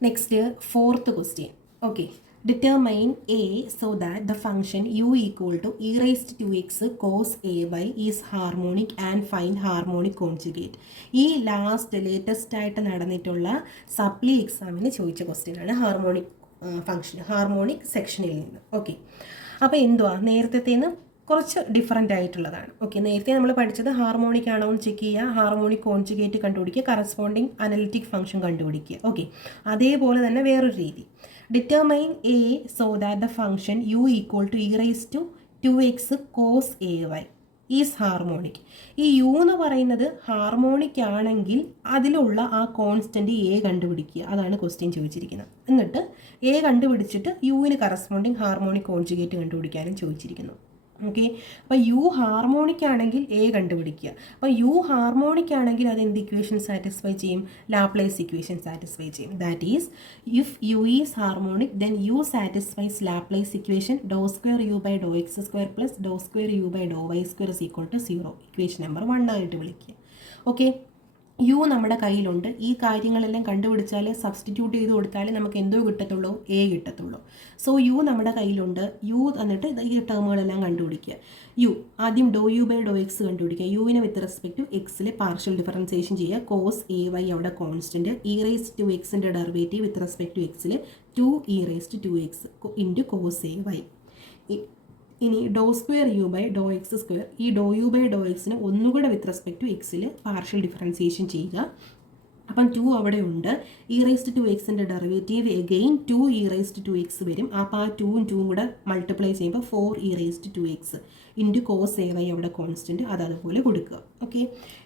Next, fourth question. Okay. Determine A so that the function u equal to e raised to x cos ay is harmonic and find harmonic conjugate. ഈ latest ആയിട്ട് നടന്നിട്ടുള്ള സപ്ലി എക്സാമിന് ചോദിച്ച question ആണ് harmonic function, harmonic സെക്ഷനിൽ നിന്ന്. Okay, അപ്പോൾ എന്തുവാ നേരത്തേന്ന് കുറച്ച് ഡിഫറൻ്റ് ആയിട്ടുള്ളതാണ്. ഓക്കെ, നേരത്തെ നമ്മൾ പഠിച്ചത് ഹാർമോണിക് ആണോ എന്ന് ചെക്ക് ചെയ്യുക, ഹാർമോണിക് കോൺജുഗേറ്റ് കണ്ടുപിടിക്കുക, കറസ്പോണ്ടിങ് അനലിറ്റിക് ഫംഗ്ഷൻ കണ്ടുപിടിക്കുക. ഓക്കെ, അതേപോലെ തന്നെ വേറൊരു രീതി, determine a so that the function u equal to e raise to 2x cos A y is harmonic. ഈ യു എന്ന് പറയുന്നത് ഹാർമോണിക് ആണെങ്കിൽ അതിലുള്ള ആ കോൺസ്റ്റൻറ്റ് എ കണ്ടുപിടിക്കുക. അതാണ് ക്വസ്റ്റ്യൻ ചോദിച്ചിരിക്കുന്നത്. എന്നിട്ട് എ കണ്ടുപിടിച്ചിട്ട് യുവിന് കറസ്പോണ്ടിങ് ഹാർമോണിക് കോൺജുഗേറ്റ് കണ്ടുപിടിക്കാനും ചോദിച്ചിരിക്കുന്നു. ഓക്കെ, അപ്പോൾ യു ഹാർമോണിക് ആണെങ്കിൽ എ കണ്ടുപിടിക്കുക. അപ്പോൾ യു ഹാർമോണിക് ആണെങ്കിൽ അത് എന്ത് ഇക്വേഷൻ സാറ്റിസ്ഫൈ ചെയ്യും? ലാപ്ലേസ് ഇക്വേഷൻ സാറ്റിസ്ഫൈ ചെയ്യും. That is if u is harmonic then u satisfies Laplace equation do square U by do X square plus do square U by do y square is equal to 0. Equation number 1 ആയിട്ട് വിളിക്കുക. Okay, U നമ്മുടെ കയ്യിലുണ്ട്. ഈ കാര്യങ്ങളെല്ലാം കണ്ടുപിടിച്ചാൽ substitute ചെയ്ത് കൊടുത്താൽ നമുക്ക് എന്തോ കിട്ടത്തുള്ളൂ? എ കിട്ടത്തുള്ളൂ. സോ യു നമ്മുടെ കയ്യിലുണ്ട്. യു എന്നിട്ട് ഈ ടേമുകളെല്ലാം കണ്ടുപിടിക്കുക. യു ആദ്യം do U by do X കണ്ടുപിടിക്കുക. യുവിനെ വിത്ത് റെസ്പെക്ട് ടു എക്സിൽ പാർഷ്യൽ ഡിഫറൻസിയേഷൻ ചെയ്യുക. കോസ് എ വൈ അവിടെ കോൺസ്റ്റൻറ്റ്, ഇ റേസ് ടു എക്സിൻ്റെ ഡെറിവേറ്റീവ് വിത്ത് റെസ്പെക്ട് ടു എക്സിൽ 2 E raise to 2x into cos A Y. ഇനി do square U by do X square, ഈ do U by do എക്സിന് ഒന്നുകൂടെ with respect to എക്സിൽ partial differentiation ചെയ്യുക. അപ്പം 2 അവിടെ ഉണ്ട്. ഇ റേസ്റ്റ് ടു എക്സിൻ്റെ derivative again 2 E raised to X വരും. അപ്പോൾ ആ 2ഉം 2ഉം കൂടെ മൾട്ടിപ്ലൈ ചെയ്യുമ്പോൾ 4 E raised to X into cos A Y അവിടെ കോൺസ്റ്റൻറ്റ്, അത് അതുപോലെ കൊടുക്കുക. ഓക്കെ,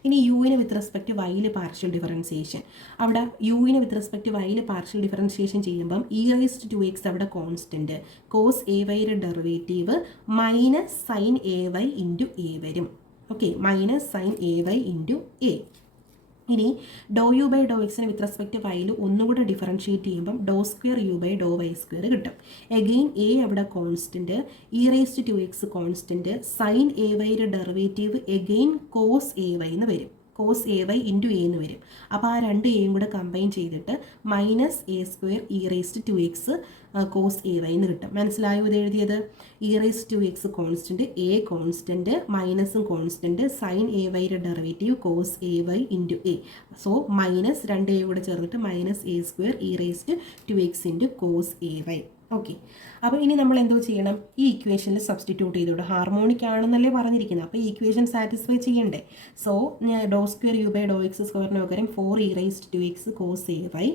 ഇനി യുവിന് വിത്ത് റെസ്പെക്ട് വൈയിൽ പാർഷ്യൽ ഡിഫറൻസിയേഷൻ, അവിടെ യുവിന് വിത്ത് റെസ്പെക്ട് വൈയിൽ പാർഷ്യൽ ഡിഫറൻസിയേഷൻ ചെയ്യുമ്പം ഇ റേസ്റ്റ് ടു എക്സ് അവിടെ കോൺസ്റ്റൻറ്റ്, കോസ് എ വൈയുടെ derivative minus sine A Y into A വരും. Okay, minus sine A Y into A. ഇനി ഡോ യു ബൈ ഡോ എക്സിന് വിത്ത് respect വൈയിൽ ഒന്നുകൂടെ ഡിഫറൻഷിയേറ്റ് ചെയ്യുമ്പം do square U by do y square കിട്ടും. Again a അവിടെ constant, e raised to x constant, sine a വൈയുടെ derivative again cos A y എന്ന് വരും. Cos A Y into a എന്ന് വരും. അപ്പോൾ ആ രണ്ട് എയും കൂടെ കമ്പൈൻ ചെയ്തിട്ട് minus a square e raised to x cos A y എന്ന് കിട്ടും. മനസ്സിലായോ ഇത് എഴുതിയത്? E raised to x constant, a constant, മൈനസും കോൺസ്റ്റൻറ്റ്, സൈൻ എ വൈയുടെ derivative cos A Y into a. So minus 2 a കൂടെ ചേർന്നിട്ട് minus a square e raised to X into cos A y. Okay, അപ്പോൾ ഇനി നമ്മൾ എന്തോ ചെയ്യണം? ഈ ഇക്വേഷനിൽ സബ്സ്റ്റിറ്റ്യൂട്ട് ചെയ്തോളൂ. ഹാർമോണിക് ആണെന്നല്ലേ പറഞ്ഞിരിക്കുന്നത്, അപ്പോൾ ഈ ഇക്വേഷൻ സാറ്റിസ്ഫൈ ചെയ്യണ്ടേ? So do square U by do x സ്ക്വയറിന് പകരം 4 E raised to x cos A y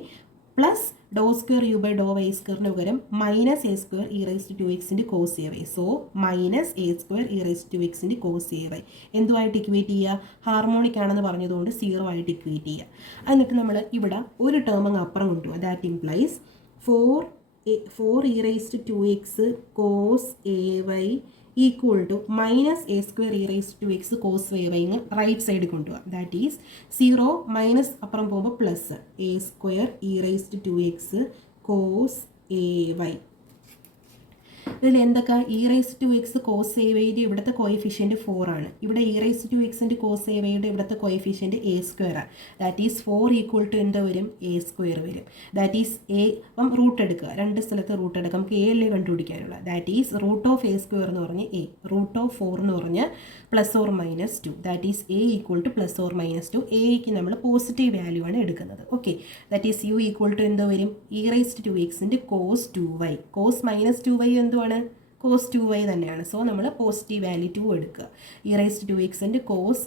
plus do square U by do y സ്ക്വയറിന് പകരം minus a square e raised to എക്സിൻ്റെ cos A y. So minus a square e raised to എക്സിൻ്റെ cos A y എന്തുമായിട്ട് equate ചെയ്യുക? Harmonic ആണെന്ന് പറഞ്ഞതുകൊണ്ട് 0 ആയിട്ട് equate ചെയ്യുക. എന്നിട്ട് നമ്മൾ ഇവിടെ ഒരു ടേം അങ്ങ് അപ്പുറം കൊണ്ടുപോകുക. That implies 4 E raised to x cos A y equal to minus a square e raised to x cos A y right സൈഡിൽ കൊണ്ടുപോകാം. ദാറ്റ് ഈസ് 0 മൈനസ് അപ്പുറം പോകുമ്പോൾ plus a square e raised to x cos A y. ഇതിൽ എന്തൊക്കെ? E raise to x cos A വൈയുടെ ഇവിടുത്തെ coefficient 4 ആണ്. ഇവിടെ ഇ റേസ് ടു എക്സിൻ്റെ കോസ് എ വൈയുടെ ഇവിടുത്തെ കോയിഫിഷ്യൻറ്റ് എ സ്ക്വയർ ആണ്. ദാറ്റ് ഈസ് 4 ഈക്വൽ ടു എന്താ വരും? എ സ്ക്വയർ വരും. That is a. അപ്പം റൂട്ട് എടുക്കുക, രണ്ട് സ്ഥലത്ത് റൂട്ട് എടുക്കുക. നമുക്ക് എ അല്ലേ കണ്ടുപിടിക്കാനുള്ള. That is root of a square എന്ന് പറഞ്ഞ് എ, റൂട്ട് ഓഫ് 4 എന്ന് പറഞ്ഞ് plus or minus 2. That is a equal to plus or minus 2. എക്ക് നമ്മൾ പോസിറ്റീവ് വാല്യൂ ആണ് എടുക്കുന്നത്. Okay, that is u equal to എന്തോ വരും? ഇ റേസ് ടു എക്സിൻ്റെ cos 2y. Cos minus 2y എന്തുവാണ്? കോസ് 2y തന്നെയാണ്. സോ നമ്മൾ പോസിറ്റീവ് വാല്യൂ 2 എടുക്കുക. ഇ റേസ്റ്റ് ടു എക്സിൻ്റെ കോസ്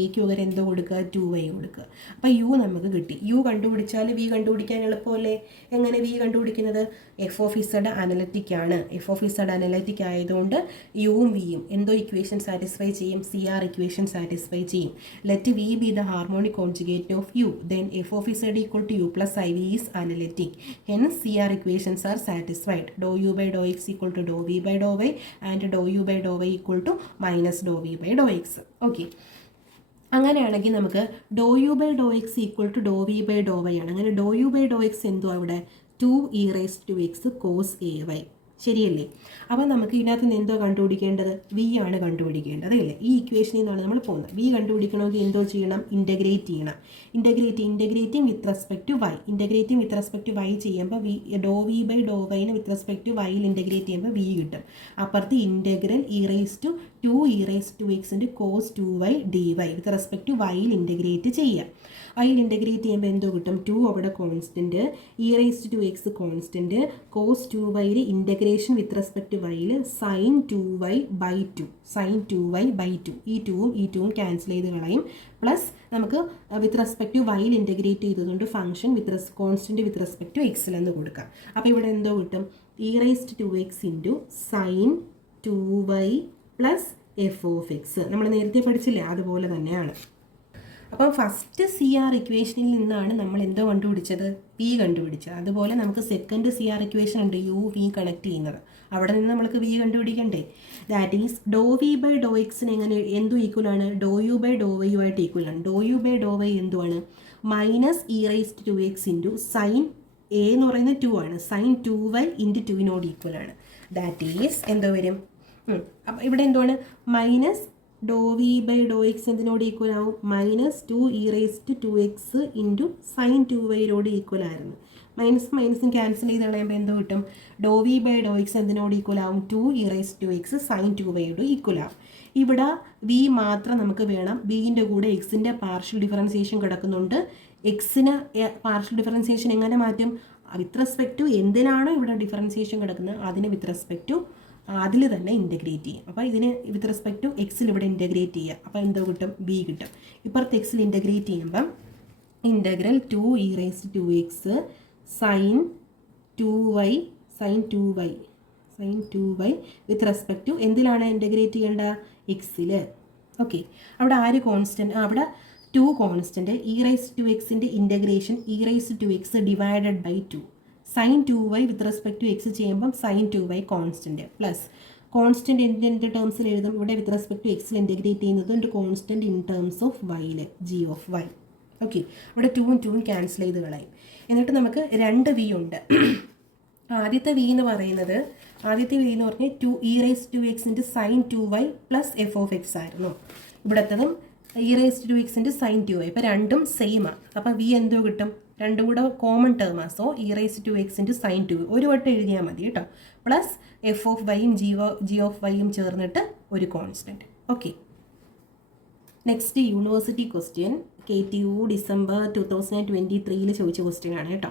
എക്ക് പകരം എന്തോ കൊടുക്കുക? 2y കൊടുക്കുക. അപ്പോൾ യു നമുക്ക് കിട്ടി. യു കണ്ടുപിടിച്ചാൽ വി കണ്ടുപിടിക്കാൻ എളുപ്പമല്ലേ? എങ്ങനെ വി കണ്ടുപിടിക്കുന്നത്? എഫ് ഓഫ് ഇസഡ് അനലറ്റിക് ആണ്. എഫ് ഓഫ് ഇസഡ് അനലറ്റിക് ആയതുകൊണ്ട് യുവും വിയും എന്തോ ഇക്വേഷൻ സാറ്റിസ്ഫൈ ചെയ്യും? സി ആർ ഇക്വേഷൻ സാറ്റിസ്ഫൈ ചെയ്യും. Let v be the harmonic conjugate of u, then f of z equal to u plus i v is analytic. Hence C R equations are satisfied. Do U by do x equal to do v by do y and do U by do y equal to minus do v by do x. Okay, അങ്ങനെയാണെങ്കിൽ നമുക്ക് do U by do x equal to do v by do y ആണ്. അങ്ങനെ do U by do x എന്തോ അവിടെ 2 E raise to x cos A y. ശരിയല്ലേ? അപ്പോൾ നമുക്ക് ഇതിനകത്ത് നിന്ന് എന്തോ കണ്ടുപിടിക്കേണ്ടത്? വി ആണ് കണ്ടുപിടിക്കേണ്ടത് അല്ലേ? ഈ ഇക്വേഷനിൽ നിന്നാണ് നമ്മൾ പോകുന്നത്. വി കണ്ടുപിടിക്കണമെങ്കിൽ എന്തോ ചെയ്യണം? ഇൻ്റഗ്രേറ്റ് ചെയ്യണം. Integrating with respect to y. Integrating with respect to y ചെയ്യുമ്പോൾ ഡോ വി ബൈ ഡോ വൈന് വിത്ത് റെസ്പെക്ട് ടു വൈയിൽ ഇൻ്റഗ്രേറ്റ് ചെയ്യുമ്പോൾ വി കിട്ടും. അപ്പുറത്ത് integral e⁻²x cos 2y dy with respect to വൈയിൽ ഇൻ്റഗ്രേറ്റ് ചെയ്യുക. വൈയിൽ ഇൻ്റഗ്രേറ്റ് ചെയ്യുമ്പോൾ എന്തോ കിട്ടും? 2 അവിടെ constant, e⁻² constant, cos 2y integration with respect to വൈയിൽ sin 2y/2 ഈ 2ഉം ക്യാൻസൽ ചെയ്ത് കളയും. പ്ലസ് നമുക്ക് വിത്ത് റെസ്പെക്ട് ടു വൈയിൽ ഇൻ്റഗ്രേറ്റ് ചെയ്തതുകൊണ്ട് function constant with respect to എക്സിൽ എന്ന് കൊടുക്കാം. അപ്പോൾ ഇവിടെ എന്തോ കിട്ടും? e⁻² sin 2y plus f(x). നമ്മൾ നേരത്തെ പഠിച്ചില്ലേ, അതുപോലെ തന്നെയാണ്. അപ്പം ഫസ്റ്റ് CR ഇക്വേഷനിൽ നിന്നാണ് നമ്മൾ എന്തോ കണ്ടുപിടിച്ചത്? വി കണ്ടുപിടിച്ചത്. അതുപോലെ നമുക്ക് സെക്കൻഡ് CR ഇക്വേഷൻ ഉണ്ട്, യു വി കണക്ട് ചെയ്യുന്നത്. അവിടെ നിന്ന് നമ്മൾക്ക് വി കണ്ടുപിടിക്കണ്ടേ? That is do v by do എക്സിന് എങ്ങനെ എന്തും ഈക്വലാണ്? ഡോ യു ബൈ ഡോ വൈയുമായിട്ട് ഈക്വലാണ്. Do U by do y എന്തുവാണ്? -e⁻²x സൈൻ എ എന്ന് പറയുന്നത് 2 ആണ്. sin 2y × 2 ഈക്വലാണ്. ദാറ്റ് ഈസ് എന്തോ വരും? അപ്പം ഇവിടെ എന്തുവാണ്? Minus do v by do x എന്തിനോട് ഈക്വൽ ആവും? -2e⁻²x × sin 2y ഈക്വൽ ആയിരുന്നു. മൈനസും ക്യാൻസൽ ചെയ്ത് കളയുമ്പോൾ എന്തോ കിട്ടും? Do v by do x എന്തിനോട് ഈക്വൽ ആവും? 2e⁻² sin 2y ഈക്വൽ ആവും. ഇവിടെ വി മാത്രം നമുക്ക് വേണം. വിൻ്റെ കൂടെ എക്സിൻ്റെ പാർഷ്യൽ ഡിഫറൻസിയേഷൻ കിടക്കുന്നുണ്ട്. എക്സിന് പാർഷ്യൽ ഡിഫറൻസിയേഷൻ എങ്ങനെ മാറ്റും? വിത്ത് റെസ്പെക്ട് ടു എന്തിനാണോ ഇവിടെ ഡിഫറൻസിയേഷൻ കിടക്കുന്നത് അതിന് വിത്ത് റെസ്പെക്ട് ടു അതിൽ തന്നെ ഇൻ്റഗ്രേറ്റ് ചെയ്യും. അപ്പോൾ ഇതിന് വിത്ത് റെസ്പെക്ട് ടു എക്സിൽ ഇവിടെ ഇൻ്റഗ്രേറ്റ് ചെയ്യുക. അപ്പോൾ എന്തോ കിട്ടും? ബി കിട്ടും. ഇപ്പുറത്ത് എക്സിൽ ഇൻ്റഗ്രേറ്റ് ചെയ്യുമ്പം integral 2e⁻² sin 2y with respect to എന്തിലാണ് ഇൻ്റഗ്രേറ്റ് ചെയ്യേണ്ട? എക്സിൽ. ഓക്കെ, അവിടെ ആര് കോൺസ്റ്റൻറ്റ്? അവിടെ 2 constant. e⁻² integration e⁻² divided by 2. sin 2y with respect to x ചെയ്യുമ്പം sin 2y constant plus constant എന്തിൻ്റെ ടേംസിൽ എഴുതും? ഇവിടെ വിത്ത് റെസ്പെക്ട് ടു എക്സിൽ ഇൻ്റഗ്രേറ്റ് ചെയ്യുന്നത് ഒരു കോൺസ്റ്റൻറ്റ് ഇൻ ടേംസ് ഓഫ് വൈയിൽ g(y). ഓക്കെ, ഇവിടെ 2ഉം ക്യാൻസൽ ചെയ്ത് കളയും. എന്നിട്ട് നമുക്ക് 2 വി ഉണ്ട്. ആദ്യത്തെ വി എന്ന് പറഞ്ഞാൽ e⁻² sin 2y plus f(x) ആയിരുന്നു. ഇവിടത്തതും e⁻² sin 2y. ഇപ്പോൾ രണ്ടും സെയിമാണ്. അപ്പോൾ വി എന്തോ കിട്ടും? രണ്ടും കൂടെ കോമൺ ടേമാണ്. സോ e⁻² sin 2 ഒരു വട്ടം എഴുതിയാൽ മതി കേട്ടോ. പ്ലസ് f(y)യും g(y)യും ചേർന്നിട്ട് ഒരു constant. Okay, next university question KTU December 2023 ചോദിച്ച ക്വസ്റ്റ്യൻ ആണ് കേട്ടോ.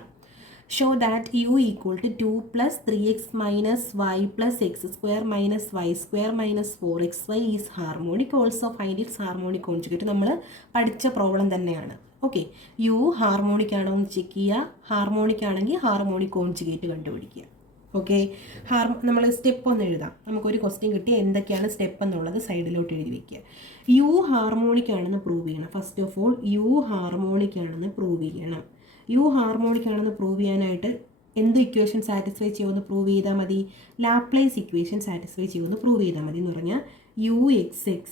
Show that u = 2 + 3x - y + x² - y² - 4xy is harmonic. Also find it's harmonic conjugate. നമ്മൾ പഠിച്ച പ്രോബ്ലം തന്നെയാണ്. ഓക്കെ, യു ഹാർമോണിക് ആണോ എന്ന് ചെക്ക് ചെയ്യുക. ഹാർമോണിക് ആണെങ്കിൽ ഹാർമോണിക് കോൺജുഗേറ്റ് കണ്ടുപിടിക്കുക. ഓക്കെ, നമ്മൾ സ്റ്റെപ്പ് ഒന്ന് എഴുതാം. നമുക്കൊരു ക്വസ്റ്റ്യൻ കിട്ടിയാൽ എന്തൊക്കെയാണ് സ്റ്റെപ്പ് എന്നുള്ളത് സൈഡിലോട്ട് എഴുതി വയ്ക്കുക. യു ഹാർമോണിക് ആണെന്ന് പ്രൂവ് ചെയ്യണം. First of all U harmonic ആണെന്ന് പ്രൂവ് ചെയ്യണം. യു ഹാർമോണിക് ആണെന്ന് പ്രൂവ് ചെയ്യാനായിട്ട് എന്ത് ഇക്വേഷൻ സാറ്റിസ്ഫൈ ചെയ്യുമെന്ന് പ്രൂവ് ചെയ്താൽ മതി? ലാപ്ലേസ് ഇക്വേഷൻ സാറ്റിസ്ഫൈ ചെയ്യുമെന്ന് പ്രൂവ് ചെയ്താൽ മതി. എന്ന് പറഞ്ഞാൽ u(x(x)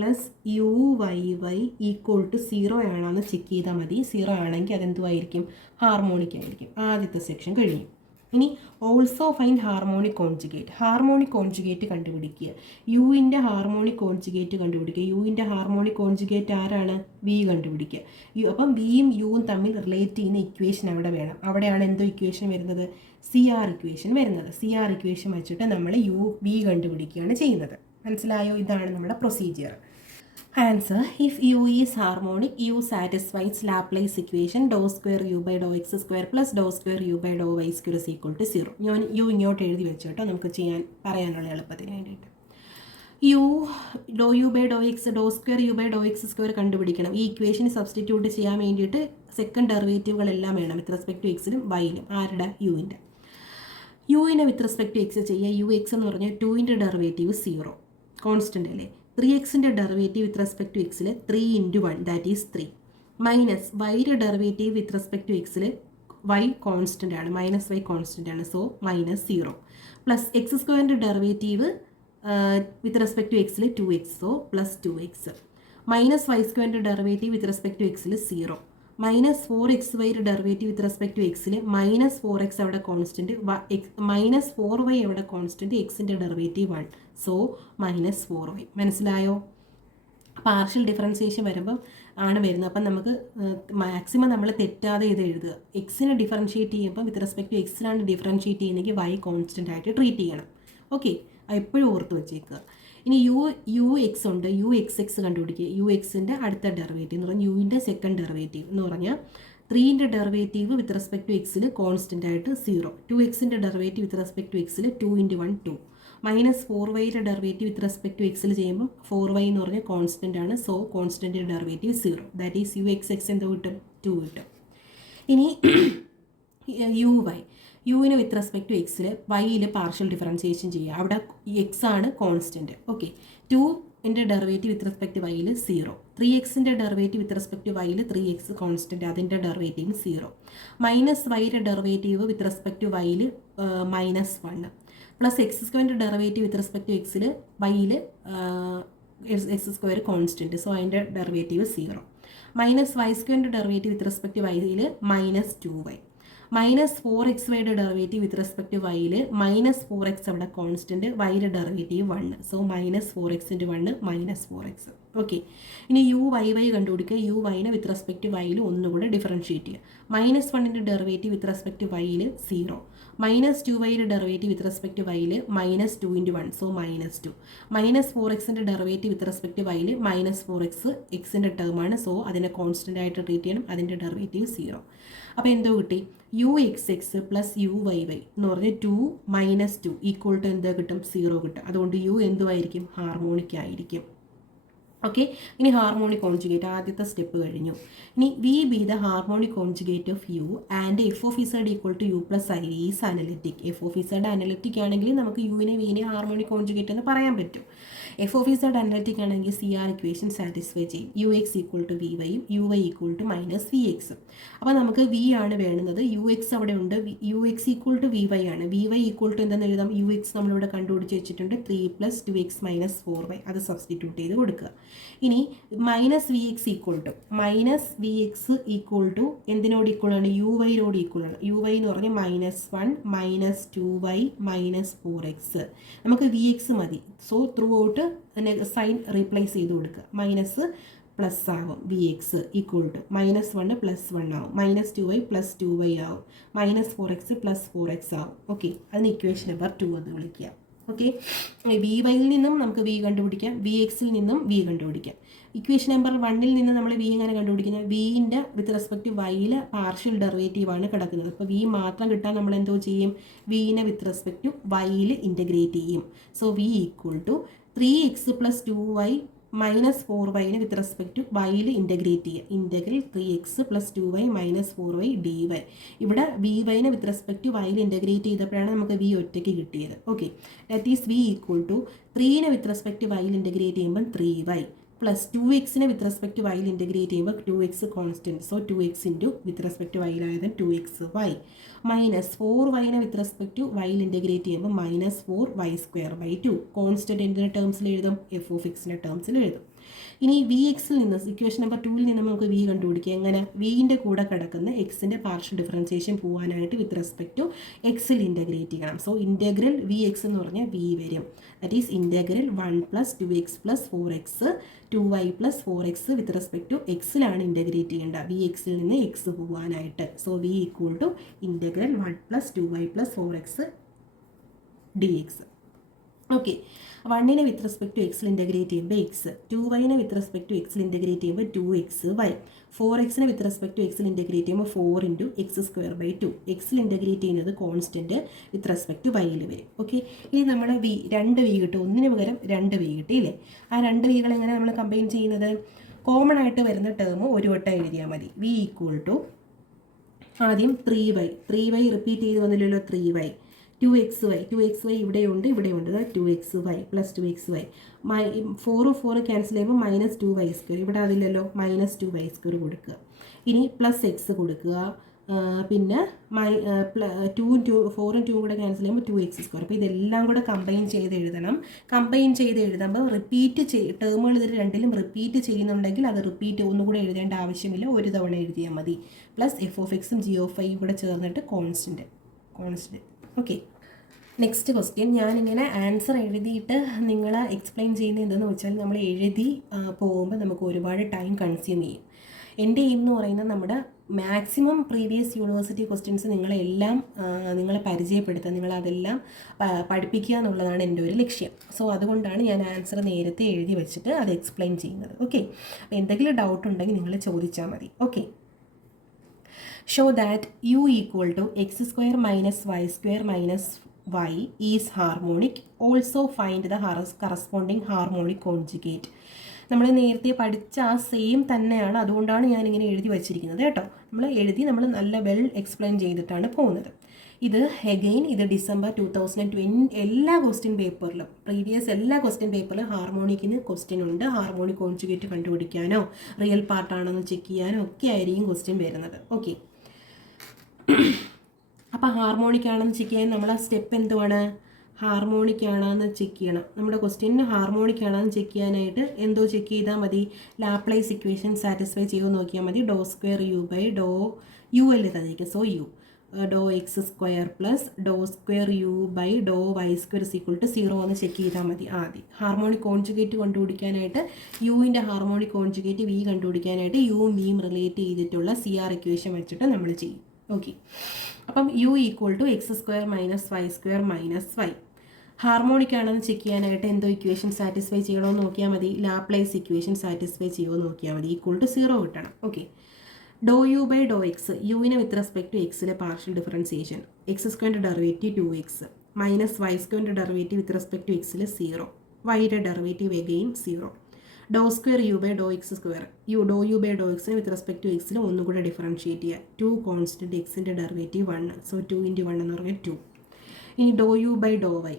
+ u(y(y) = 0 ആണെന്ന് ചെക്ക് ചെയ്താൽ മതി. 0 ആണെങ്കിൽ അതെന്തുമായിരിക്കും? ഹാർമോണിക് ആയിരിക്കും. ആദ്യത്തെ സെക്ഷൻ കഴിഞ്ഞു. ഇനി also find harmonic conjugate. Harmonic conjugate കണ്ടുപിടിക്കുക. യുവിൻ്റെ ഹാർമോണിക് കോൺജുഗേറ്റ് കണ്ടുപിടിക്കുക. യുവിൻ്റെ ഹാർമോണിക് കോൺജുഗേറ്റ് ആരാണ്? വി കണ്ടുപിടിക്കുക. അപ്പം വിയും യുവും തമ്മിൽ റിലേറ്റ് ചെയ്യുന്ന ഇക്വേഷൻ അവിടെ വേണം. അവിടെയാണ് എന്തോ ഇക്വേഷൻ വരുന്നത്? CR ഇക്വേഷൻ വരുന്നത്. CR ഇക്വേഷൻ വെച്ചിട്ട് നമ്മൾ വി കണ്ടുപിടിക്കുകയാണ് ചെയ്യുന്നത്. മനസ്സിലായോ? ഇതാണ് നമ്മുടെ procedure. Answer: if u is harmonic, u satisfies Laplace equation (∂2u / (x2) + (∂2u / (y2) = 0). ഞാൻ യു ഇങ്ങോട്ട് എഴുതി വെച്ചു കേട്ടോ, നമുക്ക് പറയാനുള്ള എളുപ്പത്തിന് വേണ്ടിയിട്ട്. (∂u / (x), (∂2u / (x2) കണ്ടുപിടിക്കണം. ഈ ഇക്വേഷൻ സബ്സ്റ്റിറ്റ്യൂട്ട് ചെയ്യാൻ വേണ്ടിയിട്ട് സെക്കൻഡ് ഡെറിവേറ്റീവുകളെല്ലാം വേണം വിത്ത് റെസ്പെക്ട് ടു എക്സിലും വൈയിലും. ആരുടെ? യുവിൻ്റെ. യുവിനെ വിത്ത് റെസ്പെക്ട് ടു എക്സ് ചെയ്യുക. ux എന്ന് പറഞ്ഞാൽ 2ൻ്റെ ഡെറിവേറ്റീവ് 0 കോൺസ്റ്റൻ്റ് അല്ലേ. 3xൻ്റെ ഡെറിവേറ്റീവ് വിത്ത് റെസ്പെക്ട് ടു എക്സിൽ 3 × 1 ദാറ്റ് ഈസ് 3 മൈനസ് വൈയുടെ ഡെറിവേറ്റീവ് വിത്ത് റെസ്പെക്ട് ടു എക്സിൽ y കോൺസ്റ്റൻ്റ് ആണ്, -y കോൺസ്റ്റൻ്റ് ആണ്. So -0 plus x² derivative with respect to എക്സിൽ 2x, so +2x. -y² derivative with respect to എക്സിൽ 0 -4xy derivative with respect to എക്സിൽ -4x അവിടെ constant, -4y അവിടെ constant, എക്സിൻ്റെ derivative 1, so -4y. മനസ്സിലായോ? Partial differentiation വരുമ്പം ആണ് വരുന്നത്. അപ്പം നമുക്ക് മാക്സിമം നമ്മൾ തെറ്റാതെ ഇത് എഴുതുക. എക്സിനെ ഡിഫറൻഷിയേറ്റ് ചെയ്യുമ്പോൾ വിത്ത് റെസ്പെക്ട് ടു എക്സിലാണ് ഡിഫറൻഷിയേറ്റ് ചെയ്യുന്നെങ്കിൽ വൈ കോൺസ്റ്റൻ്റ് ആയിട്ട് ട്രീറ്റ് ചെയ്യണം. ഓക്കെ, എപ്പോഴും ഓർത്ത് വെച്ചേക്കുക. ഇനി യു എക്സ് ഉണ്ട്, യു എക്സ് എക്സ് കണ്ടുപിടിക്കുക. യു എക്സിൻ്റെ അടുത്ത ഡെറിവേറ്റീവ് എന്ന് പറഞ്ഞാൽ യുവിൻ്റെ സെക്കൻഡ് ഡെറിവേറ്റീവ് എന്ന് പറഞ്ഞാൽ 3ൻ്റെ ഡെറിവേറ്റീവ് വിത്ത് റെസ്പെക്ട് ടു എക്സിൽ കോൺസ്റ്റൻ്റ് ആയിട്ട് 0. 2xൻ്റെ ഡെറിവേറ്റീവ് വിത്ത് റെസ്പെക്ട് ടു എക്സിൽ 2 × 1 2. -4yയുടെ ഡെറിവേറ്റീവ് വിത്ത് റെസ്പെക്ട് ടു എക്സിൽ ചെയ്യുമ്പോൾ 4y എന്ന് പറഞ്ഞാൽ കോൺസ്റ്റൻ്റ് ആണ്, സോ കോൺസ്റ്റൻറ്റിൻ്റെ derivative 0. That is u x x എന്തോ കിട്ടും, 2 കിട്ടും. ഇനി യുവിന് വിത്ത് റെസ്പെക്ട് ടു എക്സിൽ വൈയിൽ പാർഷ്യൽ ഡിഫറൻസിയേഷൻ ചെയ്യുക. അവിടെ എക്സ് ആണ് കോൺസ്റ്റൻറ്റ്. ഓക്കെ, 2ൻ്റെ ഡെറിവേറ്റീവ് വിത്ത് റെസ്പെക്ട് വൈയിൽ 0. 3xൻ്റെ ഡെറിവേറ്റീവ് വിത്ത് റെസ്പെക്ട് വൈയിൽ 3x കോൺസ്റ്റൻറ്റ്, അതിൻ്റെ ഡെറിവേറ്റീവ് 0. -yയുടെ ഡെറിവേറ്റീവ് വിത്ത് റെസ്പെക്ട് വൈയിൽ -1 plus x² derivative with respect to എക്സിൽ വൈയിൽ x² കോൺസ്റ്റൻറ്റ്, സോ അതിൻ്റെ derivative 0. -y² derivative with respect വൈയിൽ -2y. -4xyയുടെ ഡെറിവേറ്റീവ് വിത്ത് റെസ്പെക്ട് വൈയിൽ -4x അവിടെ കോൺസ്റ്റൻറ്റ്, വൈയുടെ derivative 1, so -4x × 1 -4x. Okay, ഇനി y കണ്ടുപിടിക്കുക. നെ വിത്ത് റെസ്പെക്ട് വൈയിൽ ഒന്നുകൂടെ ഡിഫറൻഷിയേറ്റ് ചെയ്യുക. -1ൻ്റെ ഡെറിവേറ്റീവ് വിത്ത് റെസ്പെക്ട് വൈയിൽ 0. -2yയുടെ ഡെറിവേറ്റീവ് വിത്ത് റെസ്പെക്ട് വൈയിൽ -2 × 1, സോ -2. -4xൻ്റെ ഡെറിവേറ്റീവ് വിത്ത് റെസ്പെക്ട് വൈയിൽ -4x എക്സിൻ്റെ ടേമാണ്, സോ അതിനെ കോൺസ്റ്റൻ്റ് ആയിട്ട് ട്രീറ്റ് ചെയ്യണം, അതിൻ്റെ ഡെറിവേറ്റീവ് 0. അപ്പോൾ എന്തോ കിട്ടി, u x x plus u y y എന്ന് പറഞ്ഞാൽ 2 - 2 ഈക്വൾ ടു എന്താ കിട്ടും, 0 കിട്ടും. അതുകൊണ്ട് യു എന്തുമായിരിക്കും, ഹാർമോണിക് ആയിരിക്കും. ഓക്കെ, ഇനി ഹാർമോണിക് കോൺജുഗേറ്റ് ആദ്യത്തെ സ്റ്റെപ്പ് കഴിഞ്ഞു. ഇനി v be the harmonic conjugate of u and f of z equal to u plus i is analytic. F of z analytic ആണെങ്കിൽ നമുക്ക് യുവിനെ വിനെ ഹാർമോണിക് കോൺജുഗേറ്റ് എന്ന് പറയാൻ പറ്റും. എഫ് ഓഫ് ഇസഡ് അനലിറ്റിക് ആണെങ്കിൽ സി ആർ ഇക്വേഷൻ സാറ്റിസ്ഫൈ ചെയ്യും. U x equal to v വൈയും u y equal to -v എക്സും. അപ്പോൾ നമുക്ക് വി ആണ് വേണ്ടുന്നത്. യു എക്സ് അവിടെ ഉണ്ട്, u x equal to v y ആണ്. വി വൈ ഈക്വൾ ടു എന്തെന്ന് എഴുതാം, യു എക്സ് നമ്മളിവിടെ കണ്ടുപിടിച്ച് വെച്ചിട്ടുണ്ട് 3 + 2x - 4y. അത് സബ്സ്റ്റിറ്റ്യൂട്ട് ചെയ്ത് കൊടുക്കുക. ഇനി -വി എക്സ് ഈക്വൾ ടു എന്തിനോട് ഈക്വൾ ആണ്, യു വൈനോട് ഈക്വൾ ആണ്. യു വൈ എന്ന് പറഞ്ഞാൽ -1 - 2y - 4x. നമുക്ക് വി എക്സ് മതി, so throughout sign replace ചെയ്ത് കൊടുക്കുക. മൈനസ് പ്ലസ് ആവും, വി എക്സ് ഈക്വൾ ടു -1 + 1 ആവും, -2y + 2y ആവും, -4x + 4x ആവും. ഓക്കെ, അതിന് ഇക്വേഷൻ നമ്പർ 2 എന്ന് വിളിക്കുക. ഓക്കെ, വി വൈയിൽ നിന്നും നമുക്ക് വി കണ്ടുപിടിക്കാം, വി എക്സിൽ നിന്നും വി കണ്ടുപിടിക്കാം. ഇക്വേഷൻ നമ്പർ 1ൽ നിന്ന് നമ്മൾ വി എങ്ങനെ കണ്ടുപിടിക്കുന്നത്, വിൻ്റെ വിത്ത് റെസ്പെക്ട് വൈയിൽ പാർഷ്യൽ ഡെറിവേറ്റീവ് ആണ് കിടക്കുന്നത്. അപ്പോൾ വി മാത്രം കിട്ടാൻ നമ്മൾ എന്തോ ചെയ്യും, വിനെ വിത്ത് റെസ്പെക്ട് വൈയിൽ ഇൻ്റഗ്രേറ്റ് ചെയ്യും. So v equal to 3x + 2y - 4y with respect വൈയിൽ ഇൻ്റഗ്രേറ്റ് ചെയ്യുക. Integral 3x + 2y - 4y dy. ഇവിടെ വി വൈനെ വിത്ത് റെസ്പെക്ട് വൈയിൽ ഇൻ്റഗ്രേറ്റ് ചെയ്തപ്പോഴാണ് നമുക്ക് വി ഒറ്റയ്ക്ക് കിട്ടിയത്. Okay, that is v equal to 3നെ വിത്ത് റെസ്പെക്ട് വൈയിൽ ഇൻ്റഗ്രേറ്റ് ചെയ്യുമ്പോൾ 3y പ്ലസ് 2xനെ വിത്ത് റെസ്പെക്ട് വൈയിൽ ഇൻ്റഗ്രേറ്റ് ചെയ്യുമ്പോൾ 2x constant, so 2x into with respect വൈയിലായത് 2xy -4yനെ with respect വൈയിൽ ഇൻ്റഗ്രേറ്റ് ചെയ്യുമ്പോൾ -4y²/2 കോൺസ്റ്റൻറ്റ് എന്തിൻ്റെ ടേംസിൽ എഴുതും, എഫ് ഓഫ് എക്സിൻ്റെ ടേംസിൽ എഴുതും. ഇനി വി എക്സിൽ നിന്ന് ഇക്വേഷൻ നമ്പർ 2ൽ നിന്ന് നമുക്ക് വി കണ്ടുപിടിക്കുക. എങ്ങനെ, വിൻ്റെ കൂടെ കിടക്കുന്ന എക്സിൻ്റെ പാർഷ്യൽ ഡിഫറൻസിയേഷൻ പോകാനായിട്ട് വിത്ത് റെസ്പെക്ട് ടു എക്സിൽ ഇൻ്റഗ്രേറ്റ് ചെയ്യണം. സോ ഇൻ്റഗ്രൽ വി എക്സ് എന്ന് പറഞ്ഞാൽ വി വരും. That is integral 1 + 2x + 4x 2y + 4x with respect to എക്സിലാണ് ഇൻ്റഗ്രേറ്റ് ചെയ്യേണ്ടത്, വി എക്സിൽ നിന്ന് എക്സ് പോകാനായിട്ട്. So v equal to integral 1 + 2y + 4x dx. Okay, 1നെ വിത്ത് റെസ്പെക്ട് ടു എക്സിൽ ഇൻ്റഗ്രേറ്റ് ചെയ്യുമ്പോൾ എക്സ്, 2yനെ വിത്ത് റെസ്പെക്ട് ടു എക്സിൽ ഇൻ്റഗ്രേറ്റ് ചെയ്യുമ്പോൾ 2xy, 4xനെ വിത്ത് റെസ്പെക്ട് ടു എക്സിൽ ഇൻ്റഗ്രേറ്റ് ചെയ്യുമ്പോൾ 4 × x²/2. എക്സിൽ ഇൻ്റഗ്രേറ്റ് ചെയ്യുന്നത് കോൺസ്റ്റൻറ്റ് വിത്ത് റെസ്പെക്ട് വൈയിൽ വരും. ഓക്കെ, ഇനി നമ്മൾ വി 2 വി കിട്ടും, ഒന്നിന് പകരം 2 വി കിട്ടിയില്ലേ. ആ 2 വികൾ എങ്ങനെ നമ്മൾ കമ്പൈൻ ചെയ്യുന്നത്, കോമൺ ആയിട്ട് വരുന്ന ടേം ഒരു വട്ടം എഴുതിയാൽ മതി. വി ഈക്വൾ ടു ആദ്യം 3y റിപ്പീറ്റ് ചെയ്ത് വന്നില്ലല്ലോ, 3y 2xy ഇവിടെയുണ്ട്, ഇവിടെയുണ്ട്, 2xy + 2xy 4 4 ക്യാൻസൽ ചെയ്യുമ്പോൾ -2y², ഇവിടെ അതില്ലല്ലോ, -2y² കൊടുക്കുക. ഇനി പ്ലസ് എക്സ് കൊടുക്കുക, പിന്നെ 4ഉം 2ഉം കൂടെ ക്യാൻസൽ ചെയ്യുമ്പോൾ 2x². അപ്പോൾ ഇതെല്ലാം കൂടെ കമ്പൈൻ ചെയ്ത് എഴുതണം. കമ്പൈൻ ചെയ്ത് എഴുതുമ്പോൾ ടേമുകൾ ഇതിൽ രണ്ടിലും റിപ്പീറ്റ് ചെയ്യുന്നുണ്ടെങ്കിൽ അത് റിപ്പീറ്റ് ഒന്നുകൂടെ എഴുതേണ്ട ആവശ്യമില്ല, ഒരു തവണ എഴുതിയാൽ മതി. പ്ലസ് f(x)ഉം g(i) കൂടെ ചേർന്നിട്ട് കോൺസ്റ്റൻറ്റ്. Okay, next question. ഞാനിങ്ങനെ ആൻസർ എഴുതിയിട്ട് നിങ്ങളെ എക്സ്പ്ലെയിൻ ചെയ്യുന്നത് എന്തെന്ന് വെച്ചാൽ നമ്മൾ എഴുതി പോകുമ്പോൾ നമുക്ക് ഒരുപാട് ടൈം കൺസ്യൂം ചെയ്യും. എൻ്റെ എയിം എന്ന് പറയുന്നത് നമ്മുടെ മാക്സിമം പ്രീവിയസ് യൂണിവേഴ്സിറ്റി ക്വസ്റ്റ്യൻസ് നിങ്ങളെ പരിചയപ്പെടുത്തുക, നിങ്ങളതെല്ലാം പഠിപ്പിക്കുക എന്നുള്ളതാണ് എൻ്റെ ഒരു ലക്ഷ്യം. സോ അതുകൊണ്ടാണ് ഞാൻ ആൻസർ നേരത്തെ എഴുതി വെച്ചിട്ട് അത് എക്സ്പ്ലെയിൻ ചെയ്യുന്നത്. ഓക്കെ, അപ്പോൾ എന്തെങ്കിലും ഡൗട്ട് ഉണ്ടെങ്കിൽ നിങ്ങൾ ചോദിച്ചാൽ മതി. Okay, show that u = x² - y² - y is harmonic. Also find the corresponding harmonic conjugate. നമ്മൾ നേരത്തെ പഠിച്ച ആ സെയിം തന്നെയാണ്, അതുകൊണ്ടാണ് ഞാനിങ്ങനെ എഴുതി വച്ചിരിക്കുന്നത് കേട്ടോ. നമ്മൾ നല്ല വെൽ എക്സ്പ്ലെയിൻ ചെയ്തിട്ടാണ് പോകുന്നത്. ഇത് ഡിസംബർ 2020 എല്ലാ ക്വസ്റ്റ്യൻ പേപ്പറിലും, പ്രീവിയസ് എല്ലാ ക്വസ്റ്റ്യൻ പേപ്പറിലും ഹാർമോണിക്കിന് ക്വസ്റ്റ്യൻ ഉണ്ട്. ഹാർമോണിക് കോൺജുഗേറ്റ് കണ്ടുപിടിക്കാനോ റിയൽ പാർട്ടാണെന്ന് ചെക്ക് ചെയ്യാനോ ഒക്കെ ആയിരിക്കും ക്വസ്റ്റ്യൻ വരുന്നത്. ഓക്കെ, അപ്പോൾ ഹാർമോണിക് ആണെന്ന് ചെക്ക് ചെയ്യാൻ നമ്മൾ ആ സ്റ്റെപ്പ് എന്തുവാണ്? ഹാർമോണിക് ആണെന്ന് ചെക്ക് ചെയ്യണം. നമ്മുടെ ക്വസ്റ്റ്യന് ഹാർമോണിക് ആണെന്ന് ചെക്ക് ചെയ്യാനായിട്ട് എന്തോ ചെക്ക് ചെയ്താൽ മതി? ലാപ്ലേസ് ഇക്വേഷൻ സാറ്റിസ്ഫൈ ചെയ്യുമോ നോക്കിയാൽ മതി. ((u)(u)) അല്ലേ തന്നിരിക്കും. സോ u ((x²) + ((u)((y²) = 0 എന്ന് ചെക്ക് ചെയ്താൽ മതി. ആദ്യം ഹാർമോണിക് കോൺജുഗേറ്റ് കണ്ടുപിടിക്കാനായിട്ട് യുവിൻ്റെ ഹാർമോണിക് കോൺജുഗേറ്റ് v കണ്ടുപിടിക്കാനായിട്ട് യുവും വിയും റിലേറ്റ് ചെയ്തിട്ടുള്ള CR ഇക്വേഷൻ വെച്ചിട്ട് നമ്മൾ ചെയ്യും. ഓക്കെ, അപ്പം u = x² - y² - y. Harmonic ആണെന്ന് ചെക്ക് ചെയ്യാനായിട്ട് എന്തോ ഇക്വേഷൻ സാറ്റിസ്ഫൈ ചെയ്യണമെന്ന് നോക്കിയാൽ മതി. ലാപ്ലേസ് ഇക്വേഷൻ സാറ്റിസ്ഫൈ ചെയ്യുമോ നോക്കിയാൽ മതി. =0 കിട്ടണം. ഓക്കെ, ((u)(x) യുവിനെ വിത്ത് റെസ്പെക്ട് ടു എക്സിലെ partial differentiation, x² derivative 2x minus y² derivative with respect to എക്സിൽ 0, വൈയുടെ derivative again 0. ((u)(x²) ((u)(x) with respect to എക്സിൽ ഒന്നുകൂടെ ഡിഫറൻഷിയേറ്റ് ചെയ്യുക. 2 കോൺസ്റ്റൻറ്റ് എക്സിൻ്റെ ഡെറിവേറ്റീവ് 1. സോ 2 × 1 എന്ന് പറഞ്ഞാൽ 2. ഇനി ((u)(y)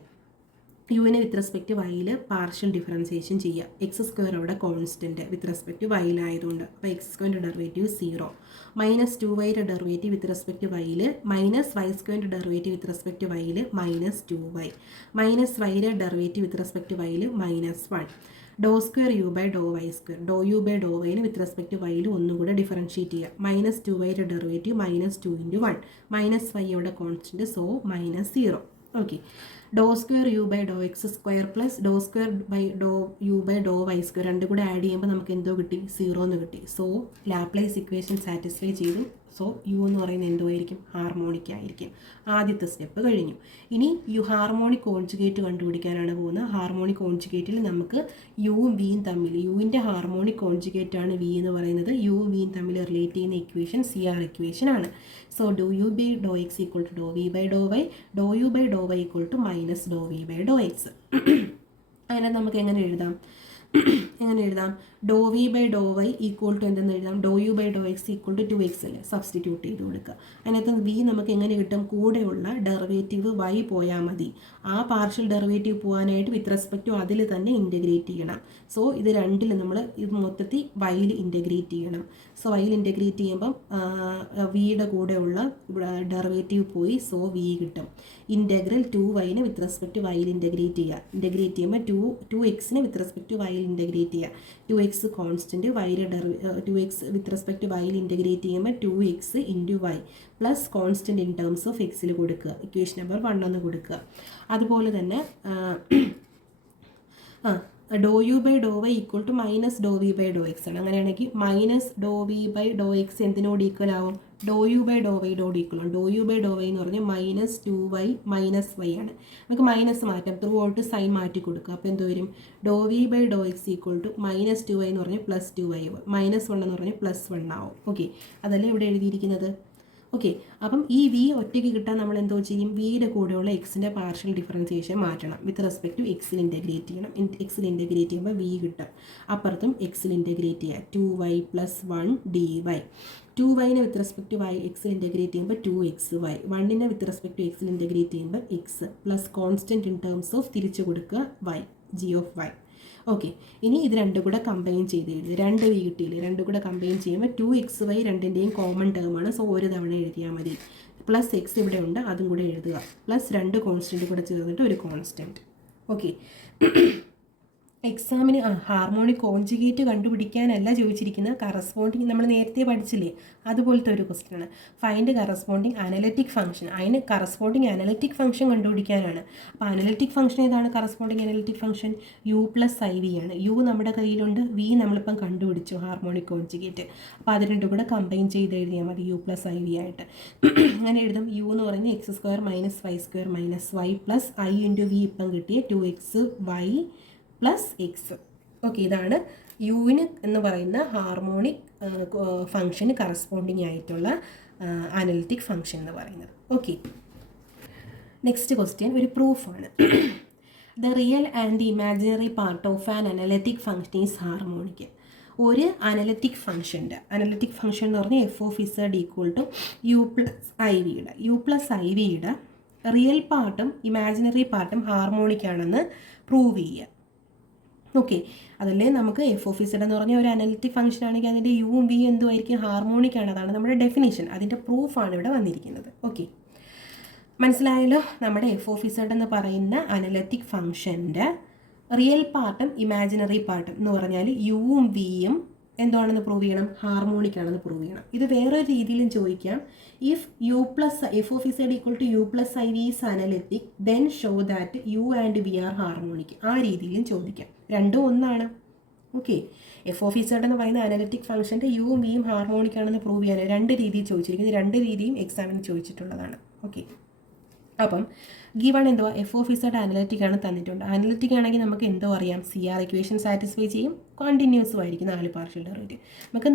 യുവിനെ വിത്ത് റെസ്പെക്ട് വൈയിൽ പാർഷ്യൽ ഡിഫറൻസിയേഷൻ ചെയ്യുക. x² അവിടെ കോൺസ്റ്റൻറ്റ് വിത്ത് റെസ്പെക്ട് വൈയിലായതുകൊണ്ട്, അപ്പോൾ x² derivative 0. -2y derivative with respect വൈയിൽ, -y² ഡെറിവേറ്റീവ് വിത്ത് റെസ്പെക്ട് വൈയിൽ -2y, -y derivative with respect വൈയിൽ -1. ((u)(y²) നെ വിത്ത് റെസ്പെക്ട് വൈയിൽ ഒന്നുകൂടെ ഡിഫറൻഷിയേറ്റ് ചെയ്യുക. (2y) ഡെറിവേറ്റീവ് -2 × 1, -y അവിടെ constant, so -0. Okay, ((u)(x²) + ((u)(y²) രണ്ടും കൂടെ ആഡ് ചെയ്യുമ്പോൾ നമുക്ക് എന്തോ കിട്ടി? 0 എന്ന് കിട്ടി. സോ ലാപ്ലേസ് ഇക്വേഷൻ സാറ്റിസ്ഫൈ ചെയ്തു. സോ യു എന്ന് പറയുന്നത് എന്തോ ആയിരിക്കും? ഹാർമോണിക് ആയിരിക്കും. ആദ്യത്തെ സ്റ്റെപ്പ് കഴിഞ്ഞു. ഇനി ഹാർമോണിക് കോൺജുഗേറ്റ് കണ്ടുപിടിക്കാനാണ് പോകുന്നത്. ഹാർമോണിക് കോൺജുഗേറ്റിൽ നമുക്ക് യുവും വിയും തമ്മിൽ, യുവിൻ്റെ ഹാർമോണിക് കോൺജുഗേറ്റ് ആണ് വി എന്ന് പറയുന്നത്. യുവും വിയും തമ്മിൽ റിലേറ്റ് ചെയ്യുന്ന ഇക്വേഷൻ CR ഇക്വേഷൻ ആണ്. So ((u)(x) = ((v))(y), ((u)(y) = -((v))(x). അതിനെ നമുക്ക് എങ്ങനെ എഴുതാം? ((v)(y) എന്തെന്ന് എഴുതാം? ((u)(x) = 2x അല്ലേ, സബ്സ്റ്റിറ്റ്യൂട്ട് ചെയ്ത് കൊടുക്കുക. അതിനകത്ത് v നമുക്ക് എങ്ങനെ കിട്ടും? കൂടെയുള്ള ഡെറിവേറ്റീവ് y പോയാൽ മതി. ആ പാർഷ്യൽ ഡെറിവേറ്റീവ് പോകാനായിട്ട് വിത്ത് റെസ്പെക്റ്റ് ടു അതിൽ തന്നെ ഇൻറ്റഗ്രേറ്റ് ചെയ്യണം. സോ ഇത് രണ്ടിൽ നമ്മൾ ഇത് മൊത്തത്തിൽ വൈയിൽ ഇൻറ്റഗ്രേറ്റ് ചെയ്യണം. സോ വൈയിൽ ഇൻറ്റഗ്രേറ്റ് ചെയ്യുമ്പം വിയുടെ കൂടെയുള്ള ഡെറിവേറ്റീവ് പോയി, സോ v കിട്ടും. ഇൻറ്റഗ്രൽ 2y വിത്ത് റെസ്പെക്റ്റ് വൈയിൽ ഇൻറ്റഗ്രേറ്റ് ചെയ്യുക. ഇൻറ്റഗ്രേറ്റ് ചെയ്യുമ്പോൾ 2x വിത്ത് റെസ്പെക്റ്റ് വൈയിൽ ഇൻറ്റഗ്രേറ്റ് ചെയ്യുക. 2x കോൺസ്റ്റൻറ്റ്, വൈയുടെ 2x വിത്ത് റെസ്പെക്റ്റ് വൈയിൽ ഇൻറ്റഗ്രേറ്റ് ചെയ്യുമ്പോൾ 2x × y plus constant in terms of എക്സിൽ കൊടുക്കുക. ഇക്വേഷൻ നമ്പർ 1 എന്ന് കൊടുക്കുക. അതുപോലെ തന്നെ ((u)(y) = -((v))(x) ആണ്. അങ്ങനെയാണെങ്കിൽ -((v))(x) എന്തിനോട് ഈക്വൽ ആവും? ((u)(y) ഈക്വൽ ആണ്. ((u)(y) എന്ന് പറഞ്ഞാൽ -2y -y ആണ്. നമുക്ക് മൈനസ് മാറ്റാം, ത്രൂ ഔട്ട് സൈൻ മാറ്റി കൊടുക്കുക. അപ്പോൾ എന്ത് വരും? ((v)(x) = -2y എന്ന് പറഞ്ഞാൽ +2y, -1 എന്ന് പറഞ്ഞാൽ +1 ആവും. ഓക്കെ, അതല്ലേ ഇവിടെ എഴുതിയിരിക്കുന്നത്. ഓക്കെ, അപ്പം ഈ v ഒറ്റയ്ക്ക് കിട്ടാൻ നമ്മൾ എന്തോ ചെയ്യും? വിയുടെ കൂടെയുള്ള എക്സിൻ്റെ പാർഷ്യൽ ഡിഫറൻസിയേഷൻ മാറ്റണം. വിത്ത് റെസ്പെക്ട് ടു എക്സിൽ ഇൻറ്റഗ്രേറ്റ് ചെയ്യണം. എക്സിൽ ഇൻറ്റഗ്രേറ്റ് ചെയ്യുമ്പോൾ v കിട്ടും. അപ്പുറത്തും എക്സിൽ ഇൻറ്റഗ്രേറ്റ് ചെയ്യുക. 2y + 1 dy. 2y with respect to എക്സിൽ ഇൻറ്റഗ്രേറ്റ് ചെയ്യുമ്പോൾ 2xy. 1 വിത്ത് റെസ്പെക്ട് ടു എക്സിൽ ഇൻറ്റഗ്രേറ്റ് ചെയ്യുമ്പോൾ x plus constant in terms of തിരിച്ചു കൊടുക്കുക y, g((y). ഓക്കെ, ഇനി ഇത് രണ്ടും കൂടെ കമ്പൈൻ ചെയ്ത് എഴുതി. 2v കിട്ടിയില്ലേ, രണ്ടും കൂടെ കമ്പൈൻ ചെയ്യുമ്പോൾ 2xy രണ്ടിൻ്റെയും കോമൺ ടേമാണ്. സോ ഒരു തവണ എഴുതിയാൽ മതി. പ്ലസ് എക്സ് ഇവിടെ ഉണ്ട്, അതും കൂടെ എഴുതുക. പ്ലസ് 2 കോൺസ്റ്റൻറ്റ് കൂടെ ചേർന്നിട്ട് ഒരു കോൺസ്റ്റൻറ്റ്. ഓക്കെ, എക്സാമിന് ഹാർമോണിക് കോൺജുഗേറ്റ് കണ്ടുപിടിക്കാനല്ല ചോദിച്ചിരിക്കുന്നത്, കറസ്പോണ്ടിങ് നമ്മൾ നേരത്തെ പഠിച്ചില്ലേ അതുപോലത്തെ ഒരു ക്വസ്റ്റ്യൻ ആണ്. Find corresponding analytic function. അതിന് കറസ്പോണ്ടിങ് അനലിറ്റിക് ഫംഗ്ഷൻ കണ്ടുപിടിക്കാനാണ്. അപ്പോൾ അനലിറ്റിക് ഫംഗ്ഷൻ ഏതാണ്? Corresponding analytic function u plus iv ആണ്. u നമ്മുടെ കയ്യിലുണ്ട്, v നമ്മളിപ്പം കണ്ടുപിടിച്ചു ഹാർമോണിക് കോൺജുഗേറ്റ്. അപ്പോൾ അത് രണ്ടും കൂടെ കമ്പൈൻ ചെയ്ത് എഴുതിയാൽ മതി u പ്ലസ് iv ആയിട്ട്. അങ്ങനെ എഴുതും. u എന്ന് പറയുന്നത് x² - y² - y plus i × v ഇപ്പം കിട്ടിയ 2xy പ്ലസ് എക്സ്. ഓക്കെ, ഇതാണ് യുവിന് എന്ന് പറയുന്ന ഹാർമോണിക് ഫംഗ്ഷന് കറസ്പോണ്ടിങ് ആയിട്ടുള്ള അനലിറ്റിക് ഫംഗ്ഷൻ എന്ന് പറയുന്നത്. ഓക്കെ, നെക്സ്റ്റ് ക്വസ്റ്റ്യൻ ഒരു പ്രൂഫാണ്. The real and the imaginary part of an analytic function is harmonic. ഒരു അനലിറ്റിക് ഫംഗ്ഷൻ്റെ എന്ന് പറഞ്ഞാൽ f(z) = u plus iv. u plus ivയുടെ റിയൽ പാർട്ടും ഇമാജിനറി പാർട്ടും ഹാർമോണിക് ആണെന്ന് പ്രൂവ് ചെയ്യുക. ഓക്കെ, അതല്ലേ നമുക്ക് f(z) എന്ന് പറഞ്ഞാൽ ഒരു അനലിറ്റിക് ഫംഗ്ഷൻ ആണെങ്കിൽ അതിൻ്റെ യുവും വിയും എന്തുമായിരിക്കും? ഹാർമോണിക് ആണ്. അതാണ് നമ്മുടെ ഡെഫിനേഷൻ. അതിൻ്റെ പ്രൂഫാണ് ഇവിടെ വന്നിരിക്കുന്നത്. ഓക്കെ, മനസ്സിലായല്ലോ. നമ്മുടെ f(z) എന്ന് പറയുന്ന അനലിറ്റിക് ഫംഗ്ഷൻ്റെ റിയൽ പാർട്ടും ഇമാജിനറി പാർട്ടും എന്ന് പറഞ്ഞാൽ യുവും വിയും എന്താണെന്ന് പ്രൂവ് ചെയ്യണം? ഹാർമോണിക് ആണെന്ന് പ്രൂവ് ചെയ്യണം. ഇത് വേറൊരു രീതിയിലും ചോദിക്കാം. If f(z) = u plus iv is analytic then show that u and v are harmonic. ആ രീതിയിലും ചോദിക്കാം. രണ്ടും ഒന്നാണ്. ഓക്കെ, f(z) എന്ന് പറയുന്ന അനലിറ്റിക് ഫംഗ്ഷൻ്റെ യുവും വിയും ഹാർമോണിക് ആണെന്ന് പ്രൂവ് ചെയ്യാൻ രണ്ട് രീതിയിൽ ചോദിച്ചിരിക്കുന്നത്. രണ്ട് രീതിയും എക്സാമിന് ചോദിച്ചിട്ടുള്ളതാണ്. ഓക്കെ, അപ്പം ഗിവൺ എന്തുവാ? f(z) അനലിറ്റിക് ആണ് തന്നിട്ടുണ്ട്. അനലിറ്റിക് ആണെങ്കിൽ നമുക്ക് എന്തോ അറിയാം? CR ഇക്വേഷൻ സാറ്റിസ്ഫൈ ചെയ്യും, കണ്ടിന്യൂസും ആയിരിക്കും 4 പാർഷ്യൽ ഡെറിവേറ്റീവ്. നമുക്ക്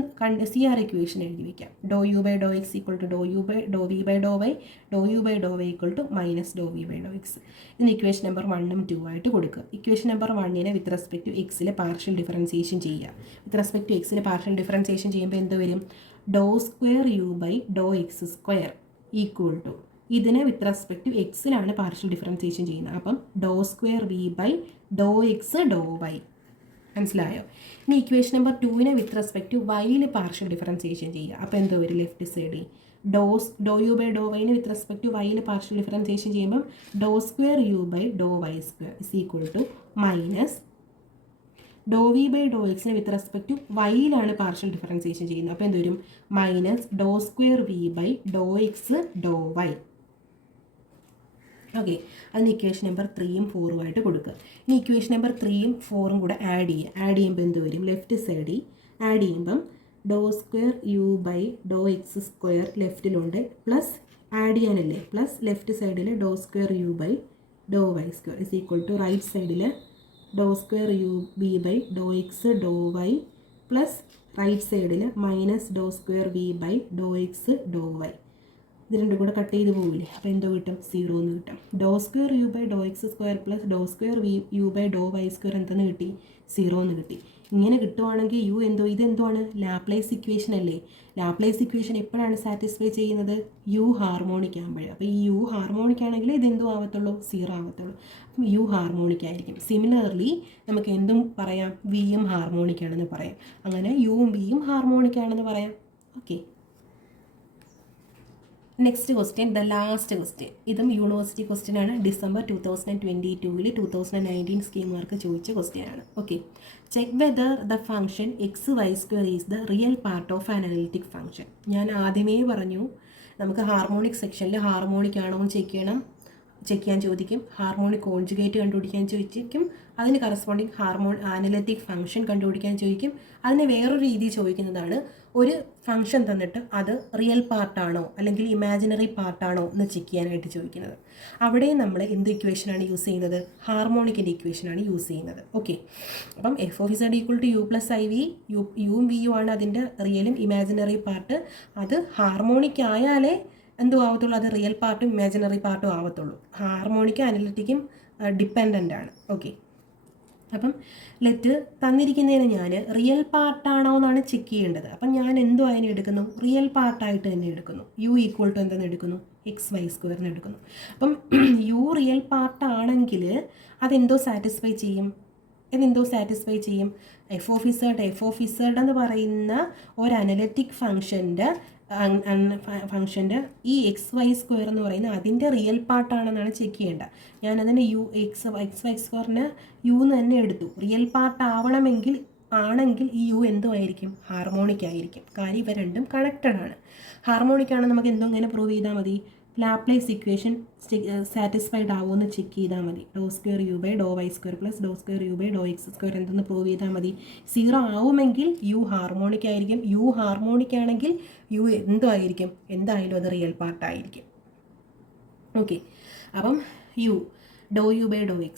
CR ഇക്വേഷൻ എഴുതി വയ്ക്കാം. ∂u/∂x = ∂v/∂y, ∂u/∂y = -∂v/∂x. ഇതിന് ഇക്വേഷൻ നമ്പർ 1 ഉം 2 ആയിട്ട് കൊടുക്കുക. ഇക്വേഷൻ നമ്പർ 1നെ വിത്ത് റെസ്പെക്ട് ടു എക്സിൽ പാർഷ്യൽ ഡിഫറൻസിയേഷൻ ചെയ്യുക. വിത്ത് റെസ്പെക്ട് ടു എക്സിൽ പാർഷ്യൽ ഡിഫറൻസിയേഷൻ ചെയ്യുമ്പോൾ എന്ത് വരും? (2u/∂x²) ഇതിനെ വിത്ത് റെസ്പെക്ട് ടു എക്സിലാണ് പാർഷ്യൽ ഡിഫറൻസിയേഷൻ ചെയ്യുന്നത്. അപ്പം (2v/∂x/∂y) മനസ്സിലായോ? ഇനി ഇക്വേഷൻ നമ്പർ 2നെ വിത്ത് റെസ്പെക്ട് ടു വൈയിൽ പാർഷ്യൽ ഡിഫറൻസിയേഷൻ ചെയ്യുക. അപ്പോൾ എന്തോ വരും? ലെഫ്റ്റ് സൈഡിൽ ∂u/∂y വിത്ത് റെസ്പെക്ട് ടു വൈയിൽ പാർഷ്യൽ ഡിഫറൻസിയേഷൻ ചെയ്യുമ്പം (2u/∂y² minus ∂v/∂x with respect to വൈയിലാണ് പാർഷ്യൽ ഡിഫറൻസിയേഷൻ ചെയ്യുന്നത്. അപ്പോൾ എന്ത് വരും? -(2v/∂x/∂y). ഓക്കെ, അതിന് ഇക്വേഷൻ നമ്പർ 3ഉം 4ഉം ആയിട്ട് കൊടുക്കുക. ഇനി ഇക്വേഷൻ നമ്പർ 3ഉം 4ഉം കൂടെ ആഡ് ചെയ്യുക. ആഡ് ചെയ്യുമ്പോൾ എന്ത് വരും? ലെഫ്റ്റ് സൈഡിൽ ആഡ് ചെയ്യുമ്പം (2u/∂x² ലെഫ്റ്റിലുണ്ട്, പ്ലസ് ആഡ് ചെയ്യാനല്ലേ, പ്ലസ് ലെഫ്റ്റ് സൈഡിൽ (2u/∂y² റൈറ്റ് സൈഡിൽ (2u/v/∂x/∂y) പ്ലസ് റൈറ്റ് സൈഡിൽ -(2v/∂x/∂y). ഇത് രണ്ടും കൂടെ കട്ട് ചെയ്ത് പോകില്ലേ? അപ്പോൾ എന്തോ കിട്ടും? 0 എന്ന് കിട്ടും. (2u/∂x² + (2u/∂y² എന്തെന്ന് കിട്ടി? 0 എന്ന് കിട്ടി. ഇങ്ങനെ കിട്ടുവാണെങ്കിൽ യു എന്തോ ഇതെന്തുവാണ്? ലാപ്ലേസ് ഇക്വേഷൻ അല്ലേ? ലാപ്ലേസ് ഇക്വേഷൻ എപ്പോഴാണ് സാറ്റിസ്ഫൈ ചെയ്യുന്നത്? യു ഹാർമോണിക് ആകുമ്പോഴേ. അപ്പോൾ ഈ യു ഹാർമോണിക് ആണെങ്കിൽ ഇതെന്തോ ആവത്തുള്ളൂ? 0 ആവത്തുള്ളൂ. അപ്പം യു ഹാർമോണിക് ആയിരിക്കും. സിമിലർലി നമുക്ക് എന്തും പറയാം? വിയും ഹാർമോണിക് ആണെന്ന് പറയാം. അങ്ങനെ യുവും വിയും ഹാർമോണിക് ആണെന്ന് പറയാം. Okay, next question, the last question. ഇതും യൂണിവേഴ്സിറ്റി ക്വസ്റ്റ്യൻ ആണ്. ഡിസംബർ 2022 2019 സ്കീം മാർക്ക് ചോദിച്ച ക്വസ്റ്റ്യൻ ആണ്. Okay, check whether the function (x/y² is the real part of an analytic function. ഞാൻ ആദ്യമേ പറഞ്ഞു നമുക്ക് ഹാർമോണിക് സെക്ഷനിൽ ഹാർമോണിക് ആണോ എന്ന് ചെക്ക് ചെയ്യാൻ ചോദിക്കും. ഹാർമോണിക് കോൺജുഗേറ്റ് കണ്ടുപിടിക്കാൻ ചോദിക്കും. അതിന് കറസ്പോണ്ടിങ് അനലിറ്റിക് ഫംഗ്ഷൻ കണ്ടുപിടിക്കാൻ ചോദിക്കും. അതിന് വേറൊരു രീതി ചോദിക്കുന്നതാണ്, ഒരു ഫംഗ്ഷൻ തന്നിട്ട് അത് റിയൽ പാർട്ടാണോ അല്ലെങ്കിൽ ഇമാജിനറി പാർട്ടാണോ എന്ന് ചെക്ക് ചെയ്യാനായിട്ട് ചോദിക്കുന്നത്. അവിടെ നമ്മൾ എന്ത് ഇക്വേഷനാണ് യൂസ് ചെയ്യുന്നത്? ഹാർമോണിക്കിൻ്റെ ഇക്വേഷനാണ് യൂസ് ചെയ്യുന്നത്. ഓക്കെ, അപ്പം f(z) = u പ്ലസ് iv, യുവും വിയും ആണ് അതിൻ്റെ റിയലും ഇമാജിനറി പാർട്ട്. അത് ഹാർമോണിക് ആയാലേ എന്തോ ആവത്തുള്ളൂ? അത് റിയൽ പാർട്ടും ഇമാജിനറി പാർട്ടും ആവത്തുള്ളൂ. ഹാർമോണിക്കും അനലിറ്റിക്കും ഡിപ്പെൻഡൻ്റ് ആണ്. ഓക്കെ, അപ്പം ലെറ്റ് തന്നിരിക്കുന്നതിന് ഞാൻ റിയൽ പാർട്ടാണോ എന്നാണ് ചെക്ക് ചെയ്യേണ്ടത്. അപ്പം ഞാൻ എന്തോ അതിനെ എടുക്കുന്നു? റിയൽ പാർട്ടായിട്ട് തന്നെ എടുക്കുന്നു. u = എന്തെന്ന് എടുക്കുന്നു? (x/y² എന്ന് എടുക്കുന്നു. അപ്പം യു റിയൽ പാർട്ടാണെങ്കിൽ അതെന്തോ സാറ്റിസ്ഫൈ ചെയ്യും? ഇതെന്തോ സാറ്റിസ്ഫൈ ചെയ്യും? എഫ് ഓഫ് ഇസഡ് എന്ന് പറയുന്ന ഒരു അനലിറ്റിക് ഫംഗ്ഷൻ്റെ ഈ XY² എന്ന് പറയുന്നത് അതിൻ്റെ റിയൽ പാർട്ടാണെന്നാണ് ചെക്ക് ചെയ്യേണ്ടത്. ഞാനതിന് XY² യു എന്ന് തന്നെ എടുത്തു. റിയൽ പാർട്ട് ആണെങ്കിൽ ഈ യു എന്തുമായിരിക്കും? ഹാർമോണിക് ആയിരിക്കും. കാര്യം ഇവ രണ്ടും കണക്റ്റഡ് ആണ്. ഹാർമോണിക് ആണ് നമുക്ക് എന്തോങ്ങനെ പ്രൂവ് ചെയ്താൽ മതി? ലാപ്ലേസ് ഇക്വേഷൻ സാറ്റിസ്ഫൈഡ് ആവുമെന്ന് ചെക്ക് ചെയ്താൽ മതി. ∂2u/∂y² + ∂2u/∂x² എന്തെന്ന് പ്രൂവ് ചെയ്താൽ മതി? 0 ആവുമെങ്കിൽ യു ഹാർമോണിക് ആയിരിക്കും. യു ഹാർമോണിക് ആണെങ്കിൽ യു എന്തായാലും അത് റിയൽ പാർട്ടായിരിക്കും. ഓക്കെ, അപ്പം ∂u/∂x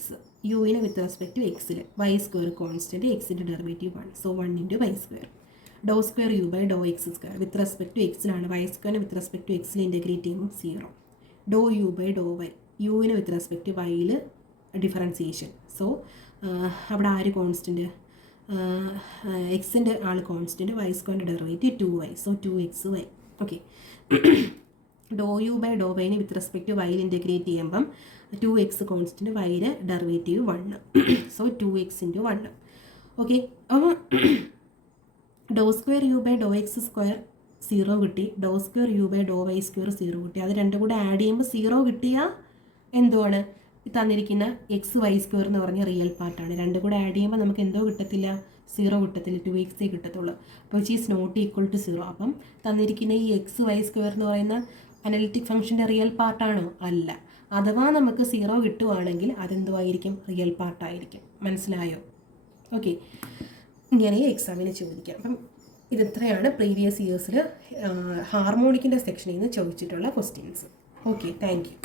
യുവിന് വിത്ത് റെസ്പെക്ട് ടു എക്സിൽ y² കോൺസ്റ്റൻറ്റ്, എക്സിൻ്റെ derivative 1, so 1 × y². ∂2u/∂x² with respect to എക്സിലാണ്. y² വിത്ത് റെസ്പെക്ട് ടു എക്സിൽ ഇൻ്റഗ്രേറ്റ് ചെയ്യുമ്പോൾ 0. ∂u/∂y യുവിന് വിത്ത് റെസ്പെക്ട് ടു വൈയിൽ ഡിഫറൻസിയേഷൻ. സോ അവിടെ ആര് കോൺസ്റ്റൻറ്റ്? എക്സിൻ്റെ ആൾ constant, y² derivative 2y, so 2xy. Okay, ∂u/∂y with respect to വൈയിൽ ഇൻ്റഗ്രേറ്റ് ചെയ്യുമ്പം 2x കോൺസ്റ്റൻറ്റ്, വൈയുടെ ഡെറിവേറ്റീവ് 1, സോ 2x × 1. ഓക്കെ, അപ്പോൾ ∂2u/∂x² 0 കിട്ടി, ∂2u/∂y² 0 കിട്ടി. അത് രണ്ടും കൂടെ ആഡ് ചെയ്യുമ്പോൾ 0 കിട്ടിയാൽ എന്തുവാണ്? തന്നിരിക്കുന്ന XY² എന്ന് പറഞ്ഞ റിയൽ പാർട്ടാണ്. രണ്ടും കൂടെ ആഡ് ചെയ്യുമ്പോൾ നമുക്ക് എന്തോ കിട്ടത്തില്ല? 0 കിട്ടത്തില്ല, 2x കിട്ടത്തുള്ളൂ. അപ്പോൾ which is not equal to 0. അപ്പം തന്നിരിക്കുന്ന ഈ XY² എന്ന് പറയുന്ന അനലിറ്റിക് ഫംഗ്ഷൻ്റെ റിയൽ പാർട്ടാണോ? അല്ല. അഥവാ നമുക്ക് 0 കിട്ടുവാണെങ്കിൽ അതെന്തുമായിരിക്കും? റിയൽ പാർട്ടായിരിക്കും. മനസ്സിലായോ? ഓക്കെ, ഇങ്ങനെ എക്സാമിന് ചോദിക്കാം. അപ്പം ഇത്രയാണ് പ്രീവിയസ് ഇയേഴ്സിൽ ഹാർമോണിക്കിൻ്റെ സെക്ഷനിൽ നിന്ന് ചോദിച്ചിട്ടുള്ള ക്വസ്റ്റ്യൻസ്. Okay, thank you.